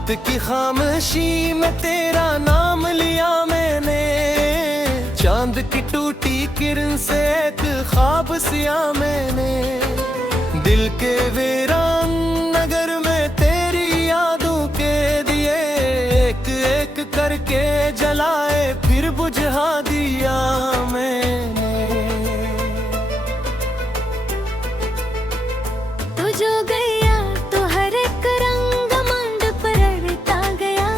रात की खामोशी में तेरा नाम लिया मैंने, चांद की टूटी किरण से एक ख्वाब सिया मैंने। दिल के वीरान नगर में तेरी यादों के दिए एक एक करके जलाए फिर बुझा दिया मैंने। तू जो गया तो हर एक रंग मंड पर अड़ता गया,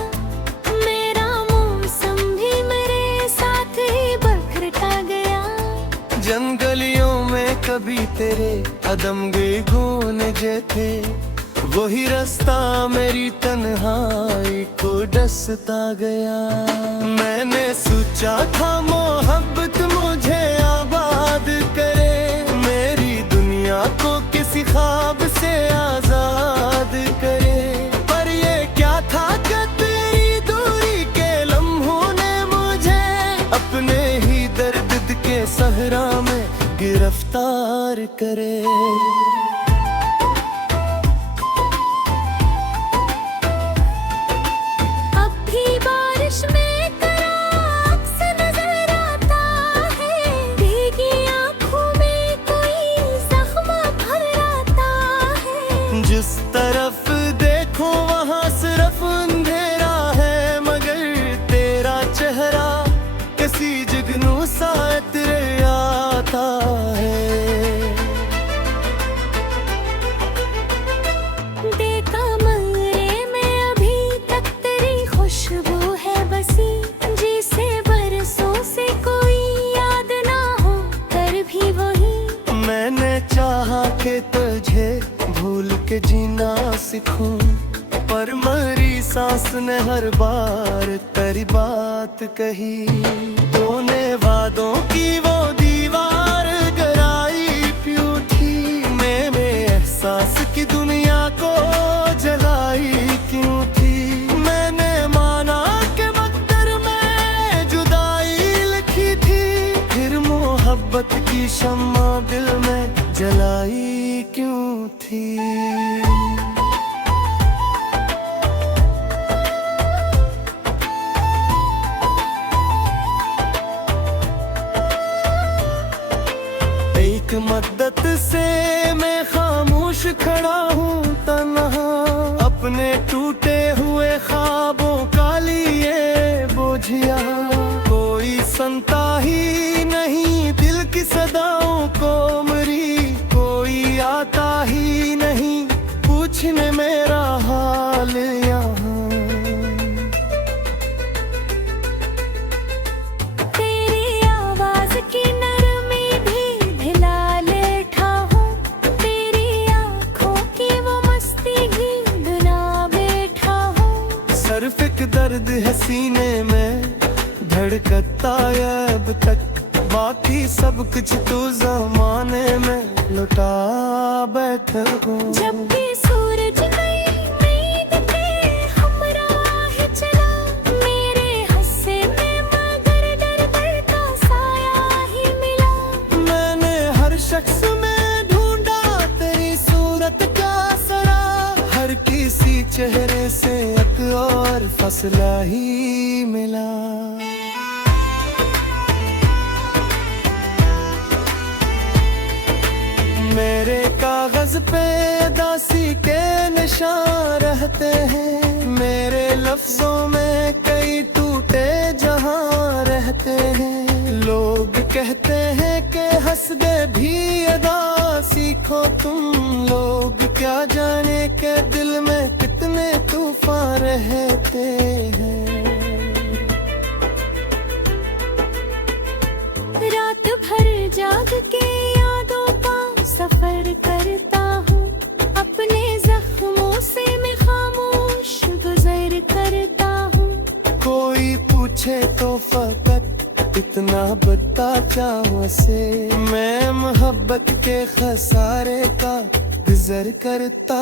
मेरा मौसम भी मेरे साथ ही बखरता गया। जंगलियों में कभी तेरे कदम गए गूंजे थे, वही रास्ता मेरी तन्हाई को डसता गया। मैंने सोचा था मोहब्बत मुझे आबाद करे, मेरी दुनिया को किसी ख्वाब से आजाद करे। पर ये क्या था कि तेरी दूरी के लम्हों ने मुझे अपने ही दर्द के सहरा में गिरफ्तार करे। जिस तरफ देखो वहाँ सिर्फ अंधेरा है, मगर तेरा चेहरा किसी जुगनू सा तेरे आता है। देखा मरे में अभी तक तेरी खुशबू है बसी, जिसे बरसों से कोई याद ना हो कर भी वही। मैंने चाहा कि तुझे भूल के जीना सीखूं, पर मरी सांस ने हर बार तेरी बात कही। तूने वादों की वो दीवार गिराई क्यों थी, मेरे एहसास की दुनिया को जलाई क्यों थी। मैंने माना कि मकदर में जुदाई लिखी थी, फिर मोहब्बत की शम्मा दिल में जलाई क्यों थी। एक मद्दत से मैं खामोश खड़ा हूँ तन्हा, अपने टूटे हुए ख्वाबों का लिए बोझिया। कोई सुनता ही नहीं दिल की सदाओं को मेरी, कोई आता ही नहीं पूछने मेरा हाल यहाँ। तेरी आवाज की नरमी भी ढिला लेठा हूँ, तेरी आँखों की वो मस्ती भी दुना बैठा हूँ। सिर्फ एक दर्द है सीने में धड़कता है अब तक, बाकी सब कुछ तो ज़माने में लुटा बैठा हूँ। जब भी सूरज नई उम्मीद के हमराह चला, मेरे हिस्से में मगर डर डर का साया ही मिला। मैंने हर शख्स में ढूंढा तेरी सूरत का सरा, हर किसी चेहरे से एक और फसला ही मिला। मेरे कागज पे दासी के निशान रहते हैं, मेरे लफ्जों में कई टूटे जहां रहते हैं। लोग कहते हैं कि हंस दे भी अदा सीखो तुम, लोग क्या जाने के दिल में कितने तूफान रहते हैं। रात भर जाग के यादों का सफर करता हूँ, अपने जख्मों से मैं खामोश गुजर करता हूँ। कोई पूछे तो फकत इतना बता चाहूँ से, मैं मोहब्बत के खसारे का गुजर करता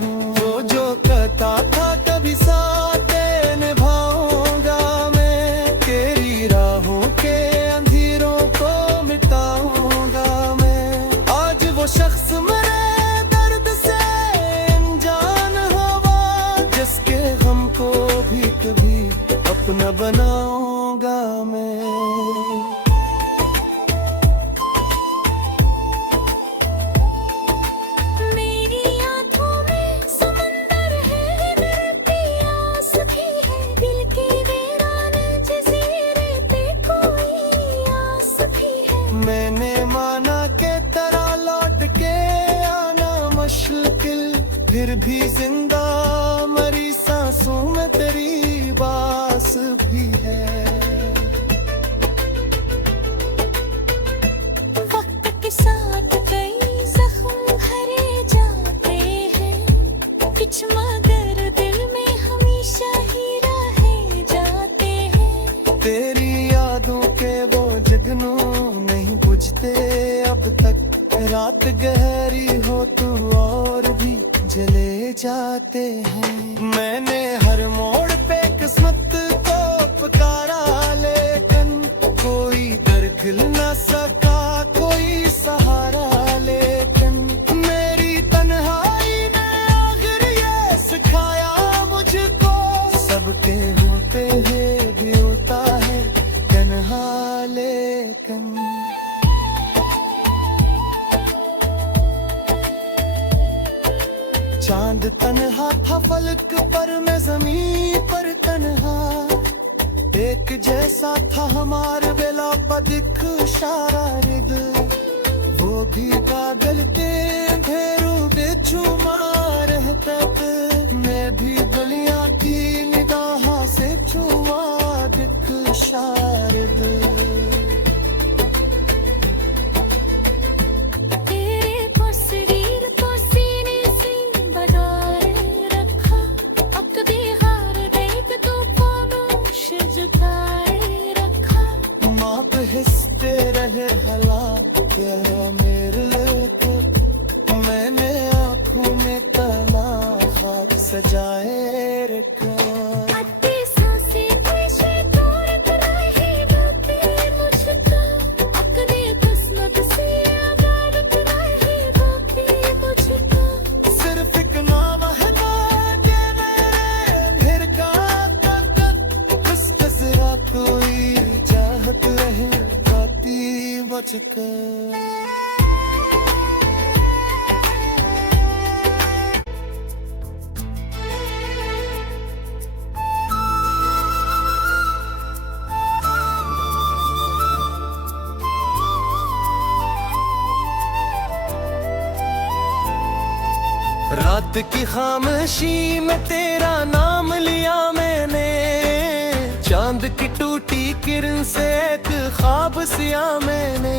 हूँ। वो जो कहता था कभी साथ निभाऊंगा मैं, तेरी राहों के अंधेरों को मिटाऊंगा मैं। आज वो शख्स मेरे दर्द से अनजान हवा, जिसके गम भी अपना बनाऊंगा मैं। मेरी आँखों में समंदर है, मेरे प्यास भी है, दिल की वीरान जज़ीरे पे कोई आस भी है। मैंने माना के तरह लौट के आना मुश्किल, फिर भी जिंदा मरी सांसों में तेरी बास भी है। वक्त के साथ कई जख्म भरे जाते हैं, कुछ मगर दिल में हमेशा ही रह जाते हैं। तेरी यादों के वो जगनू नहीं बुझते अब तक, रात गहरी हो तू और भी जले जाते हैं। मैंने हर मोड़ पे किस्मत को पुकारा, लेकिन कोई दर खिल न सका, कोई सहारा। लेकिन मेरी तन्हाई ने आखिर ये सिखाया मुझको, सबके होते हैं भी होता है तन्हा लेकिन। चांद तन्हा था फलक पर, मैं जमीन पर तन्हा, एक जैसा था हमारे बेला पदिक शारिद। वो भी कागल के घेरू बेचुमार तक, मैं भी गलियां की निगाह से चुमा दिख शारिद। हिस्से रहे हालात मेरे लेके, मैंने आँखों में तना खाक सजाए रखा। सिर्फ एक नाम है ना के मेरे फिर का बस जरा कोई चाहत रहे बचकर। रात की खामोशी में तेरा नाम लिया मैंने, चांद की टूटी किरण से एक ख्वाब सिया मैंने।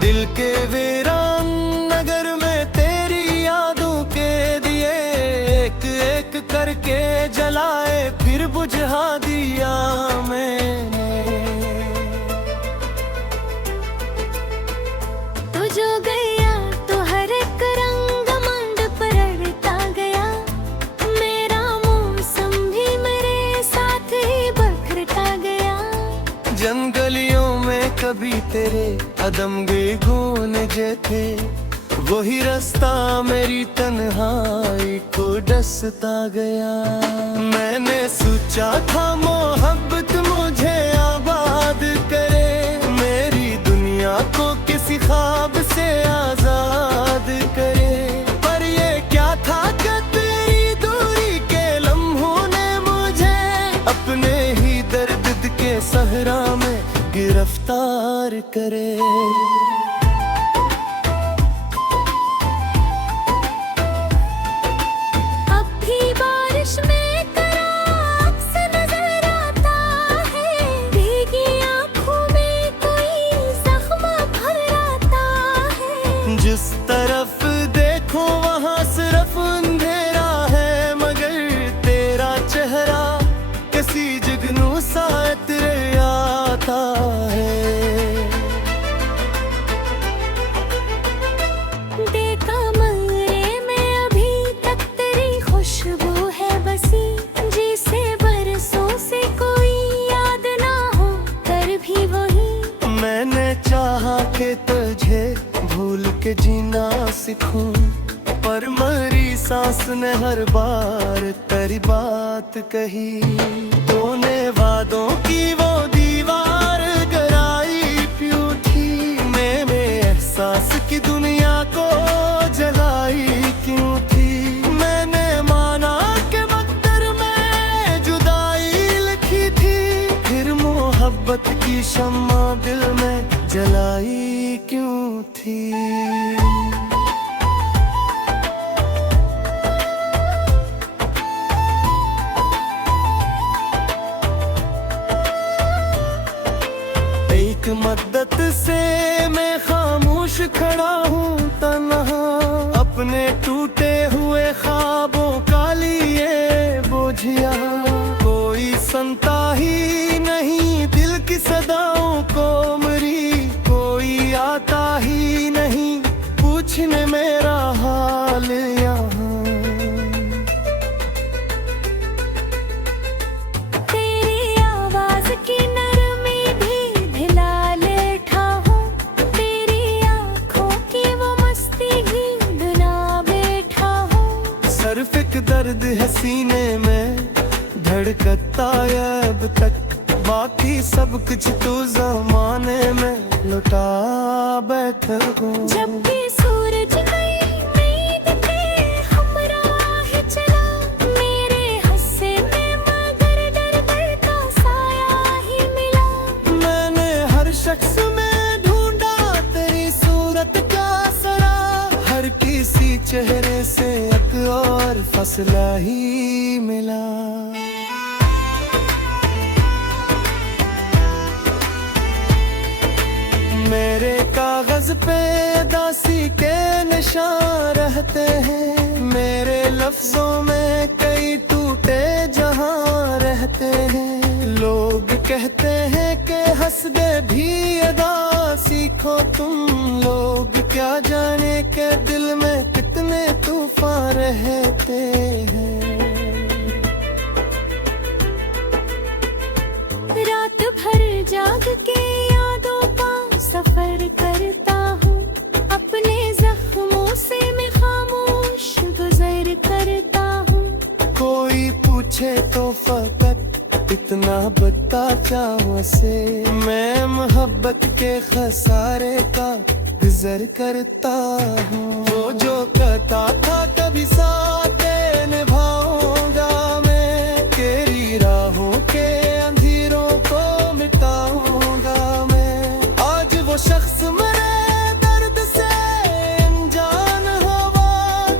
दिल के वीरान नगर में तेरी यादों के दिए, एक एक करके जलाए फिर बुझा दिया मैंने। तो जो गया तो हर एक रंग मंड पर अड़ता गया, मेरा मौसम भी मेरे साथ ही बखरता गया। जंगलियों में कभी तेरे कदम गूंजे थे, वही रास्ता मेरी तन्हाई को डसता गया। मैंने सोचा था मोहब्बत मुझे आबाद करे, मेरी दुनिया को किसी ख्वाब से आजाद करे। पर ये क्या था कि तेरी दूरी के लम्हों ने मुझे अपने ही दर्द के सहरा में गिरफ्तार करे। अब भी बारिश में कराहत से नजर आता है, भीगी आँखों में कोई जख्म भर आता है। जिस तरफ देखो वहाँ सिर्फ अंधेरा है, मगर तेरा चेहरा किसी जुगनू सा इतर आता है। देखा मरे में अभी तक तेरी खुशबू है बसी, जिसे बरसों से कोई याद ना हो कर भी वही। मैंने चाहा कि तुझे भूल के जीना सीखूं, पर मरी सांस ने हर बार तेरी बात कही। तूने वादों की वो दीवार गिराई क्यों थी, मैंने एहसास की दुनिया को जलाई क्यों थी। मैंने माना कि मकदर में जुदाई लिखी थी, फिर मोहब्बत की शम्मा दिल में जलाई क्यों थी। एक मद्दत से मैं खामोश खड़ा हूँ तन्हा, अपने टूटे हुए ख्वाबों का लिए बोझिया। कोई सुनता ही नहीं दिल की सदाओं को मेरी, कोई आता ही नहीं पूछने मेरा हाल यहाँ। दर्द है सीने में धड़कता है अब तक, बाकी सब कुछ तो ज़माने में लुटा बैठा हूँ। जब भी सूरज नई उम्मीद के हमराह चला, मेरे हिस्से में मगर डर का साया ही मिला। मैंने हर शख्स में ढूंढा तेरी सूरत का सरा, हर किसी चेहरे से एक और फसला ही मिला। मेरे कागज पे दासी के निशान रहते हैं, मेरे लफ्जों में कई टूटे जहां रहते हैं। लोग कहते हैं कि हंस दे भी अदा सीखो तुम, लोग क्या जाने के दिल में कितने तूफान रहते हैं। रात भर जाग के यादों का सफर करता हूँ, अपने जख्मों से मैं खामोश गुजर करता हूँ। कोई पूछे तो फकत इतना बता चाहूँ से, मैं मोहब्बत के खसारे का गुजर करता हूँ। वो जो कहता था कभी साथ निभाऊंगा मैं, तेरी राहों के अंधेरों को मिटाऊंगा मैं। आज वो शख्स मेरे दर्द से अनजान हवा,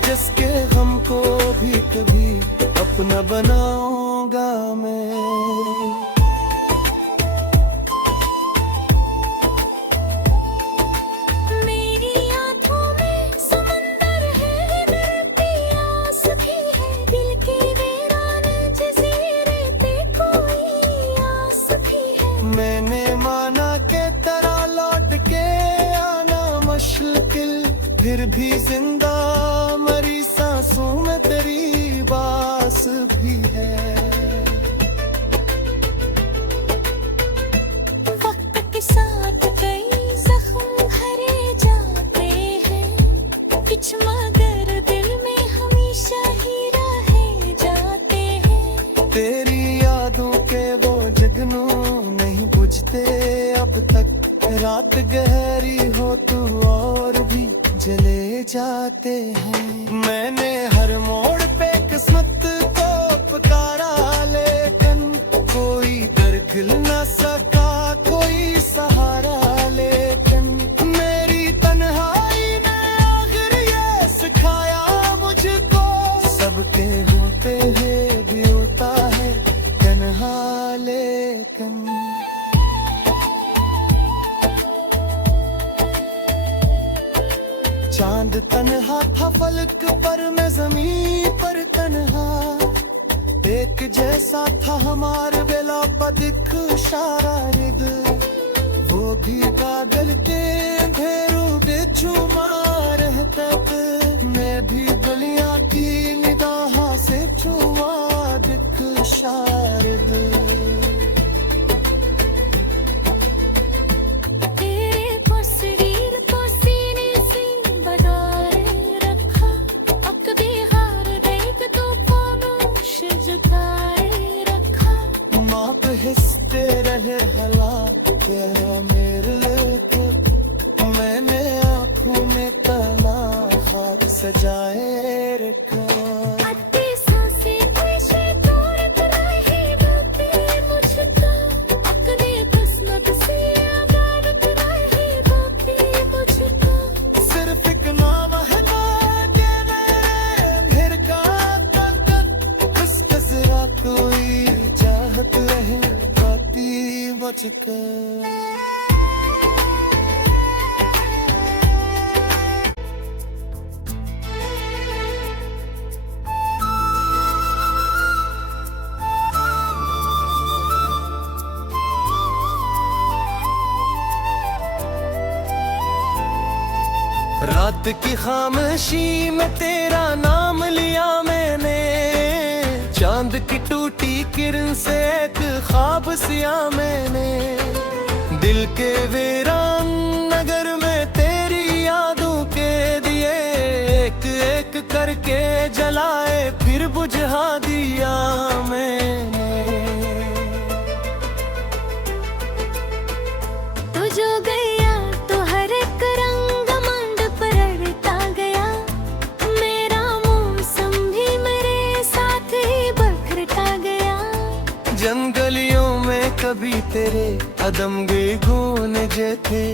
जिसके गम को भी कभी अपना बनाऊंगा मैं। मैंने माना के तरह लौट के आना मुश्किल, फिर भी जिंदा मरी सांसों में तेरी बास भी है। वक्त के साथ कई जख्म भरे जाते हैं, कुछ मगर दिल में हमेशा ही रह जाते हैं। तेरी यादों के वो जगनू नहीं बुझते अब तक, रात गहरी हो तू और भी जले जाते हैं। मैंने हर मोड़ पे किस्मत को पुकारा, लेकिन कोई दरखिल न सका, कोई सहारा। लेकिन मेरी तन्हाई ने आखिर ये सिखाया मुझको, सबके होते हैं भी होता है तन्हा लेकिन। चांद तन्हा था फलक पर, मैं जमीन पर तन्हा। एक जैसा था हमारे बेला पदिक शारिद, वो भी कागल के घेरों बेचुमार तक। मैं भी गलियां की निगाह से छुआ दिख शारिद। तस्वीर को सीने से बगाए रखा, अब कभी हार लुटाए रखा। माप हिसते रहे हालात तेरा मेरे लेके, मैंने आँखों में तना खाक सजाए रखा। आती सांसें नशे तोड़त रहे बातें मुझको, अपने किस्मत से आवारत रहे बातें मुझको। सिर्फ एक नाम है ना के मेरे का ताकत, बस जरा कोई चाहत रहे बाती मुझको। रात की खामोशी में तेरा नाम लिया मैंने, चांद की टूटी किरण से एक ख्वाब सिया मैंने। दिल के वीरान नगर में तेरी यादों के दिए, एक एक करके जलाए फिर बुझा दिया मैंने। तो जो गया तो हर एक रंग मंड पर अड़ता गया, मेरा मौसम भी मेरे साथ ही बखरता गया। जंगलियों में कभी तेरे कदम गए गूंजे थे,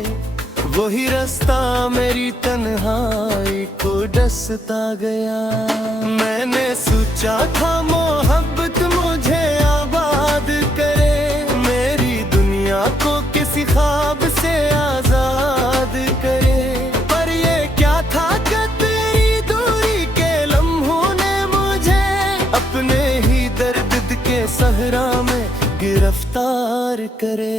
वही रास्ता मेरी तन्हाई को डसता गया। मैंने सोचा था मोहब्बत मुझे आबाद करे, मेरी दुनिया को किसी ख्वाब से आजाद करे। पर ये क्या था कि तेरी दूरी के लम्हों ने मुझे अपने ही दर्द के सहरा में गिरफ्तार करे।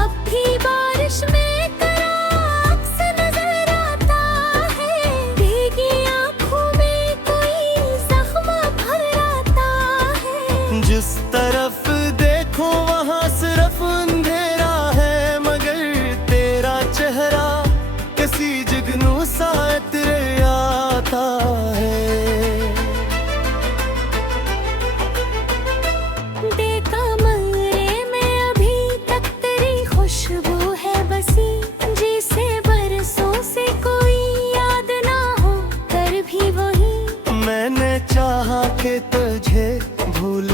अब भी बारिश में कराक्स नजर आता है, भीगी आँखों में कोई जख्म भर आता है। जिस तरफ देखो वहाँ सिर्फ अंधेरा है, मगर तेरा चेहरा किसी जुगनू सा तेरे आता है। देखा मरे में अभी तक तेरी खुशबू है बसी, जिसे बरसों से कोई याद ना हो कर भी वही। मैंने चाहा कि तुझे भूल